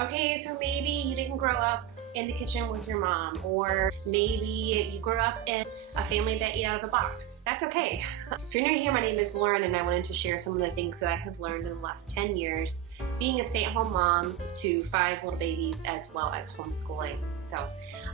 Okay, so maybe you didn't grow up in the kitchen with your mom, or maybe you grew up in a family that ate out of a box. That's okay. If you're new here, my name is Lauren, and I wanted to share some of the things that I have learned in the last 10 years being a stay-at-home mom to 5 little babies, as well as homeschooling. So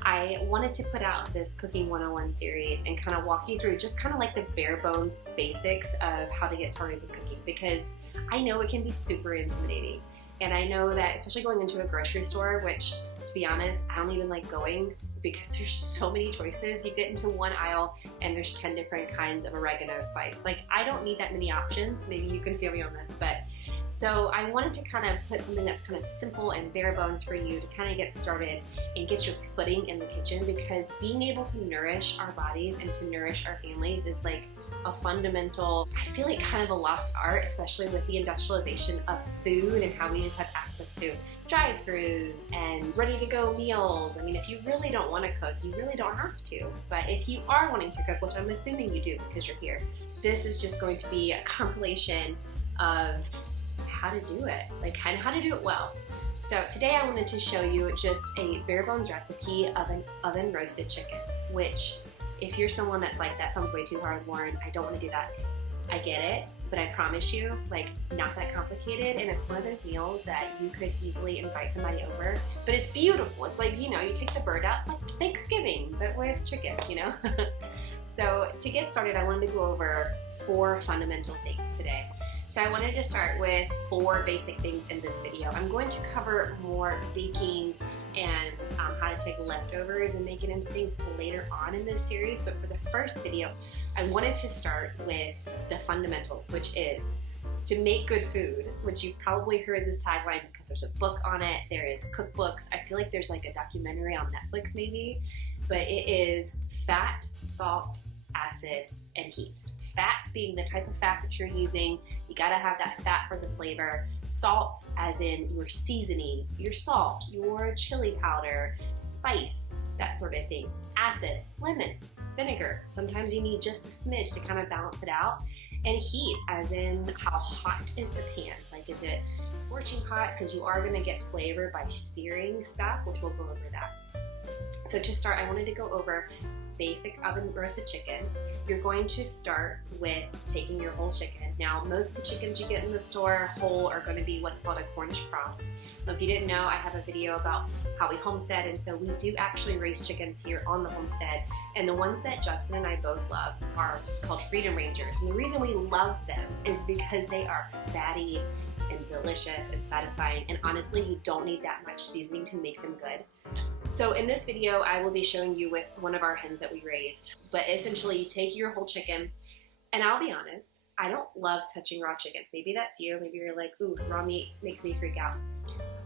I wanted to put out this Cooking 101 series and kind of walk you through just kind of like the bare bones basics of how to get started with cooking, because I know it can be super intimidating. And I know that, especially going into a grocery store, which, to be honest, I don't even like going because there's so many choices. You get into one aisle and there's 10 different kinds of oregano spice. Like, I don't need that many options. Maybe you can feel me on this, but so I wanted to kind of put something that's kind of simple and bare bones for you to kind of get started and get your footing in the kitchen, because being able to nourish our bodies and to nourish our families is like a fundamental, I feel like kind of a lost art, especially with the industrialization of food and how we just have access to drive-thrus and ready-to-go meals. I mean, if you really don't want to cook, you really don't have to. But if you are wanting to cook, which I'm assuming you do because you're here, this is just going to be a compilation of how to do it, like kind of how to do it well. So today I wanted to show you just a bare bones recipe of an oven roasted chicken, which, if you're someone that's like, that sounds way too hard, Lauren, I don't want to do that, I get it, but I promise you, like, not that complicated, and it's one of those meals that you could easily invite somebody over, but it's beautiful. It's like, you know, you take the bird out, it's like Thanksgiving, but with chicken, you know? So to get started, I wanted to go over 4 fundamental things today. So I wanted to start with 4 basic things in this video. I'm going to cover more baking and how to take leftovers and make it into things later on in this series. But for the first video, I wanted to start with the fundamentals, which is to make good food, which you've probably heard this tagline because there's a book on it. There is cookbooks. I feel like there's like a documentary on Netflix maybe, but it is fat, salt, acid, and heat. Fat being the type of fat that you're using. You gotta have that fat for the flavor. Salt as in your seasoning, your salt, your chili powder, spice, that sort of thing. Acid, lemon, vinegar. Sometimes you need just a smidge to kind of balance it out. And heat as in how hot is the pan? Like, is it scorching hot? Because you are gonna get flavor by searing stuff, which we'll go over that. So to start, I wanted to go over basic oven roasted chicken. You're going to start with taking your whole chicken. Now, most of the chickens you get in the store whole are going to be what's called a Cornish cross. Now, if you didn't know, I have a video about how we homestead, and so we do actually raise chickens here on the homestead. And the ones that Justin and I both love are called Freedom Rangers. And the reason we love them is because they are fatty and delicious and satisfying. And honestly, you don't need that much seasoning to make them good. So in this video, I will be showing you with one of our hens that we raised. But essentially, you take your whole chicken, and I'll be honest, I don't love touching raw chicken. Maybe that's you. Maybe you're like, ooh, raw meat makes me freak out.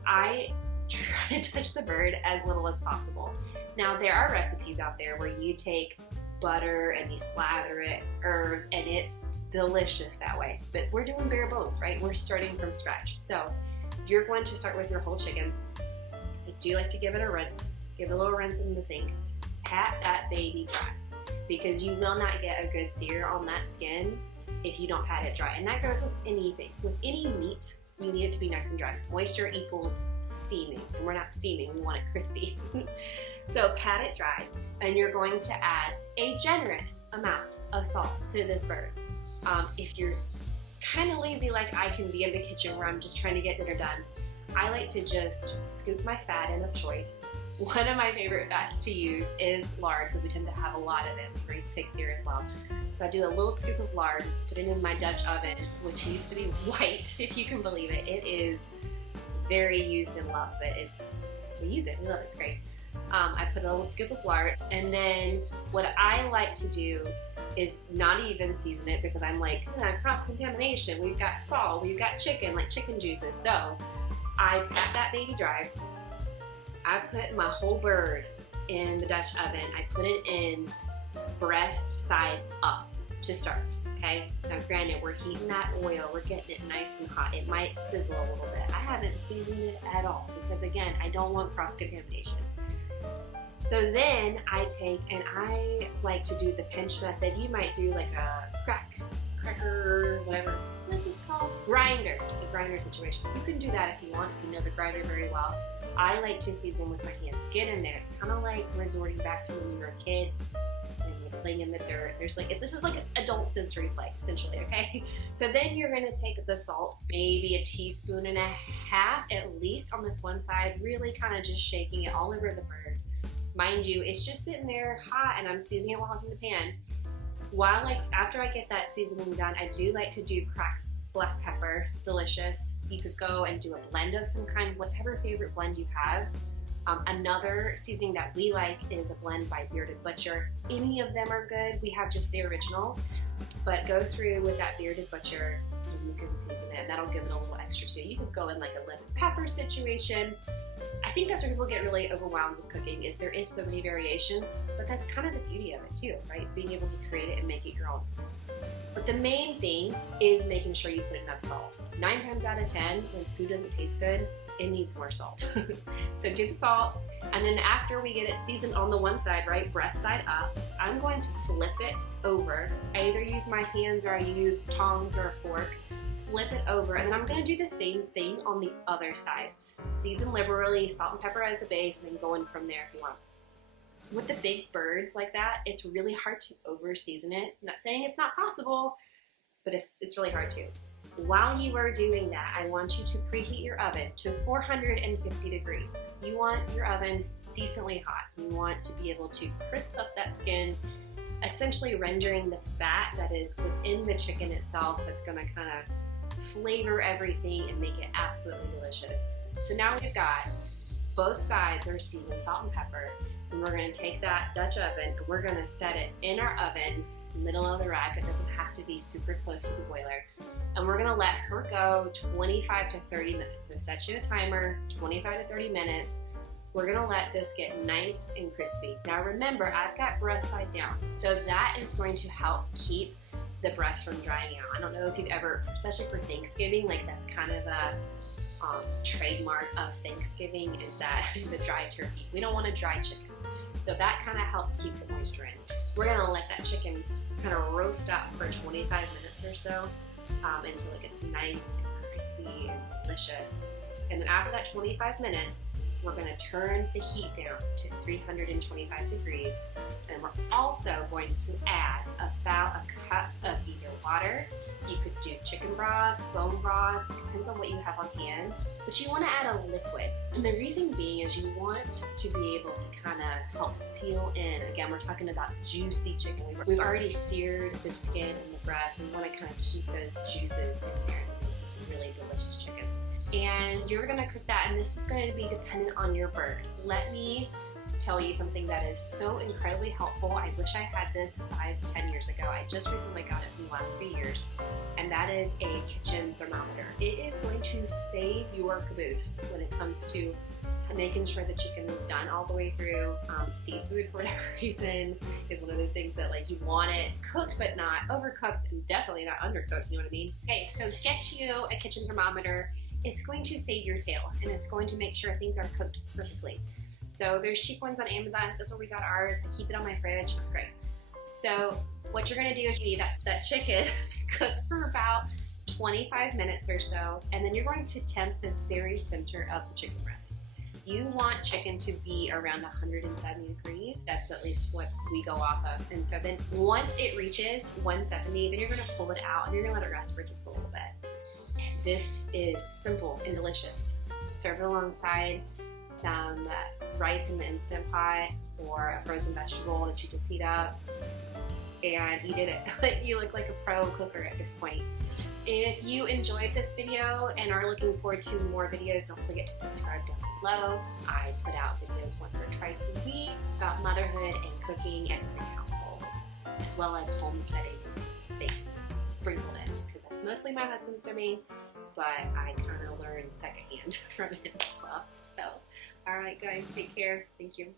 I try to touch the bird as little as possible. Now, there are recipes out there where you take butter and you slather it, herbs, and it's delicious that way. But we're doing bare bones, right? We're starting from scratch. So you're going to start with your whole chicken. I do like to give it a rinse. Give it a little rinse in the sink. Pat that baby dry, because you will not get a good sear on that skin if you don't pat it dry. And that goes with anything. With any meat, you need it to be nice and dry. Moisture equals steaming, and we're not steaming, we want it crispy. So pat it dry, and you're going to add a generous amount of salt to this bird. If you're kind of lazy like I can be in the kitchen where I'm just trying to get dinner done, I like to just scoop my fat in of choice. One of my favorite fats to use is lard, because we tend to have a lot of it. We raise pigs here as well. So I do a little scoop of lard, put it in my Dutch oven, which used to be white, if you can believe it. It is very used and loved, but we use it, we love it, it's great. I put a little scoop of lard, and then what I like to do is not even season it, because I'm like, cross-contamination. We've got salt, we've got chicken, like chicken juices. So I pat that baby dry. I put my whole bird in the Dutch oven. I put it in breast side up to start, okay? Now granted, we're heating that oil, we're getting it nice and hot. It might sizzle a little bit. I haven't seasoned it at all, because again, I don't want cross-contamination. So then I take, and I like to do the pinch method. You might do like a cracker, whatever what is this called? Grinder, the grinder situation. You can do that if you want, if you know the grinder very well. I like to season with my hands. Get in there. It's kind of like resorting back to when you were a kid and you're playing in the dirt. There's like, this is like an adult sensory play, essentially, okay? So then you're gonna take the salt, maybe a teaspoon and a half at least on this one side, really kind of just shaking it all over the bird. Mind you, it's just sitting there hot and I'm seasoning it while it's in the pan. After I get that seasoning done, I do like to do cracked black pepper, delicious. You could go and do a blend of some kind, whatever favorite blend you have. Another seasoning that we like is a blend by Bearded Butcher. Any of them are good. We have just the original, but go through with that Bearded Butcher and you can season it, and that'll give it a little extra too. You could go in like a lemon pepper situation. I think that's where people get really overwhelmed with cooking, is there is so many variations, but that's kind of the beauty of it too, right? Being able to create it and make it your own. But the main thing is making sure you put enough salt. 9 times out of 10, when food doesn't taste good, it needs more salt. So do the salt, and then after we get it seasoned on the one side, right, breast side up, I'm going to flip it over. I either use my hands or I use tongs or a fork. Flip it over, and then I'm gonna do the same thing on the other side. Season liberally, salt and pepper as the base, and then go in from there if you want. With the big birds like that, it's really hard to over season it. I'm not saying it's not possible, but it's really hard to. While you are doing that, I want you to preheat your oven to 450 degrees. You want your oven decently hot. You want to be able to crisp up that skin, essentially rendering the fat that is within the chicken itself that's gonna kind of flavor everything and make it absolutely delicious. So now we've got both sides are seasoned salt and pepper, and we're gonna take that Dutch oven and we're gonna set it in our oven, middle of the rack. It doesn't have to be super close to the boiler. And we're gonna let her go 25 to 30 minutes. So set you a timer, 25 to 30 minutes. We're gonna let this get nice and crispy. Now remember, I've got breast side down. So that is going to help keep the breast from drying out. I don't know if you've ever, especially for Thanksgiving, like that's kind of a trademark of Thanksgiving, is that the dry turkey. We don't want a dry chicken. So that kind of helps keep the moisture in. We're gonna let that chicken kind of roast up for 25 minutes or so until it gets nice and crispy and delicious. And then after that 25 minutes, we're gonna turn the heat down to 325 degrees. And we're also going to add about a cup of either water. You could do chicken broth, bone broth, depends on what you have on hand. But you wanna add a liquid. And the reason being is you want to be able to kind of help seal in. Again, we're talking about juicy chicken. We've already seared the skin and the breast. We wanna kind of keep those juices in there and make this really delicious chicken. And you're gonna cook that, and this is going to be dependent on your bird. Let me tell you something that is so incredibly helpful. I wish I had this 5-10 years ago. I just recently got it in the last few years, and that is a kitchen thermometer. It is going to save your caboose when it comes to making sure the chicken is done all the way through. Seafood, for whatever reason, is one of those things that like you want it cooked but not overcooked, and definitely not undercooked, you know what I mean? Okay, so get you a kitchen thermometer. It's going to save your tail, and it's going to make sure things are cooked perfectly. So there's cheap ones on Amazon. That's where we got ours. I keep it on my fridge. It's great. So what you're gonna do is you need that chicken cooked for about 25 minutes or so, and then you're going to temp the very center of the chicken breast. You want chicken to be around 170 degrees. That's at least what we go off of. And so then once it reaches 170, then you're gonna pull it out and you're gonna let it rest for just a little bit. This is simple and delicious. Serve it alongside some rice in the Instant Pot or a frozen vegetable that you just heat up, and you did it. You look like a pro cooker at this point. If you enjoyed this video and are looking forward to more videos, don't forget to subscribe down below. I put out videos once or twice a week about motherhood and cooking and the household, as well as homesteading things sprinkled in, because that's mostly my husband's domain, but I kind of learned secondhand from him as well. So, all right, guys, take care. Thank you.